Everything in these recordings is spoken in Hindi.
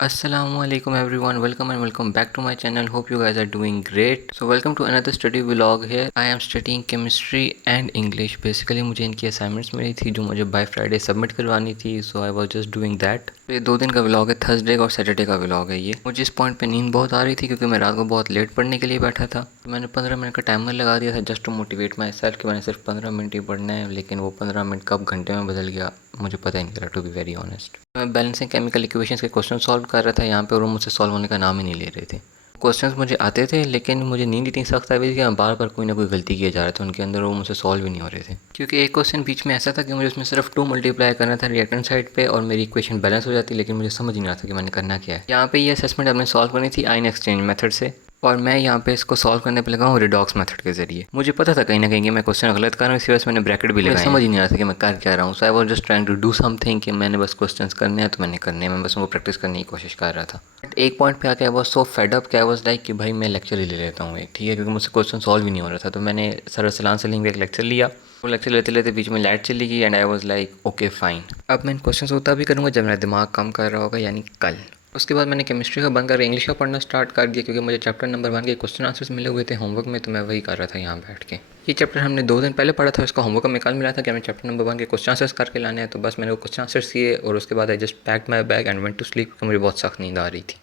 Assalamualaikum everyone, welcome and welcome back to my channel. Hope you guys are doing great. So welcome to another study vlog here. I am studying chemistry and English. Basically मुझे इनकी असाइनमेंट्स मिली थी जो मुझे बाय फ्राइडे सबमिट करवानी थी. So I was just doing that. तो ये 2 दिन का व्लॉग है, थर्सडे और सैटरडे का व्लॉग है ये. मुझे इस पॉइंट पे नींद बहुत आ रही थी क्योंकि मैं रात को बहुत लेट पढ़ने के लिए बैठा था. तो मैंने 15 मिनट का टाइमर लगा दिया था just to motivate myself कि मैंने सिर्फ 15 मिनट ही पढ़ना है. लेकिन वो 15 मिनट कब घंटे में बदल गया मुझे पता ही नहीं चला, टू बी वेरी ऑनेस्ट. मैं बैलेंसिंग केमिकल इक्वेशंस के क्वेश्चन सॉल्व कर रहा था यहाँ पे और वो मुझसे सॉल्व होने का नाम ही नहीं ले रहे थे. क्वेश्चंस मुझे आते थे लेकिन मुझे नींद इतनी सख्त आई थी कि मैं बार बार कोई ना कोई गलती किए जा रहे थे उनके अंदर, वो मुझसे सॉल्व ही नहीं हो रहे थे. क्योंकि एक क्वेश्चन बीच में ऐसा था कि मुझे उसमें सिर्फ 2 मल्टीप्लाई करना था रिएक्टेंट साइड पे और मेरी इक्वेशन बैलेंस हो जाती, लेकिन मुझे समझ नहीं आता था कि मैंने करना क्या है. यहाँ पे ये असेसमेंट हमने सॉल्व करनी थी आयन एक्सचेंज मेथड से और मैं यहाँ पे इसको सॉल्व करने पे लगा हूँ रिडॉक्स मेथड के जरिए. मुझे पता था कहीं ना कहीं कि मैं क्वेश्चन गलत कर रहा हूँ, इसी वजह से मैंने ब्रैकेट भी लगाया. समझ ही नहीं आ रहा था कि मैं कर क्या रहा हूँ. So I was just trying to do something कि मैंने बस क्वेश्चंस करने हैं तो मैंने करने हैं, मैं बस उनको प्रैक्टिस करने की कोशिश कर रहा था. बट एक पॉइंट पे आके I was so fed up कि आई वाज लाइक कि भाई मैं लेक्चर ही ले लेता हूँ एक, ठीक है, क्योंकि मुझसे क्वेश्चन सॉल्व ही नहीं हो रहा था. तो मैंने सर अरसलान सलीम का एक लेक्चर लिया. वो लेक्चर लेते लेते बीच में लाइट चली गई and I was like okay fine, अब मैं इन क्वेश्चन होता भी करूँगा जब मेरा दिमाग काम कर रहा होगा, यानी कल. उसके बाद मैंने केमिस्ट्री का बंद कर इंग्लिश का पढ़ना स्टार्ट कर दिया क्योंकि मुझे चैप्टर नंबर 1 के क्वेश्चन आंसर्स मिले हुए थे होमवर्क में, तो मैं वही कर रहा था यहाँ बैठ के. ये चैप्टर हमने 2 दिन पहले पढ़ा था, इसका होमवर्क में कल मिला था कि हमें चैप्टर नंबर 1 के क्वेश्चन आंसर्स करके लाने हैं. तो बस मैंने वो क्वेश्चन आंसर्स किए और उसके बाद I just packed my bag and went to sleep क्योंकि मुझे बहुत सख्त नींद आ रही थी.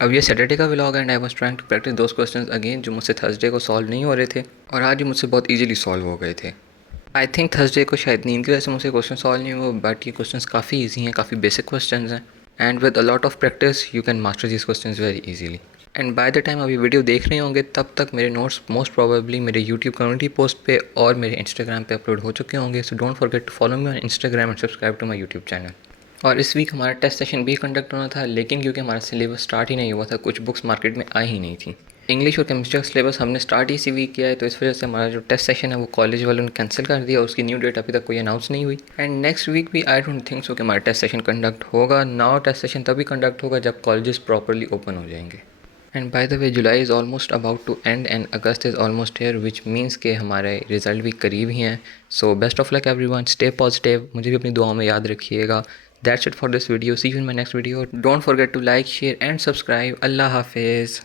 अब ये सैटरडे का vlog and I was trying to practise those questions again जो मुझसे थर्सडे को सॉल्व नहीं हो रहे थे और आज ये मुझसे बहुत ईजिली सॉल्व हो गए थे. आई थिंक थर्सडे को शायद नींद की वजह से मुझसे क्वेश्चन सॉल्व नहीं हुआ, बट ये क्वेश्चंस काफ़ी ईजी हैं, काफ़ी बेसिक क्वेश्चंस हैं and with a lot of practice you can master this questions very easily. And by the time आप ये वीडियो देख रहे होंगे तब तक मेरे नोट्स मोस्ट प्रोबेबली मेरे यूट्यूब कम्युनिटी पोस्ट पे और मेरे इंस्टाग्राम पे अपलोड हो चुके होंगे. So don't forget to follow me on Instagram and subscribe to my YouTube channel. और इस वीक हमारा टेस्ट सेशन भी कंडक्ट होना था, लेकिन क्योंकि हमारा सिलेबस स्टार्ट ही नहीं हुआ था, कुछ बुक्स मार्केट में आई ही नहीं थी. इंग्लिश और केमिस्ट्री का सिलेबस हमने स्टार्ट इसी वीक किया है, तो इस वजह से हमारा जो टेस्ट सेशन है वो कॉलेज वालों ने कैंसिल कर दिया और उसकी न्यू डेट अभी तक कोई अनाउंस नहीं हुई. एंड नेक्स्ट वीक भी आई डोंट थिंक सो कि हमारा टेस्ट सेशन कंडक्ट होगा. नाउ टेस्ट सेशन तभी कंडक्ट होगा जब कॉलेजेस प्रॉपरली ओपन हो जाएंगे. And by the way July is almost about to end and August is almost here, which means के हमारे रिजल्ट भी करीब ही हैं. So best of luck everyone, stay positive, मुझे भी अपनी दुआओं में याद रखिएगा. That's it for this video. See you in my next video. Don't forget to like, share and subscribe. Allah Hafiz.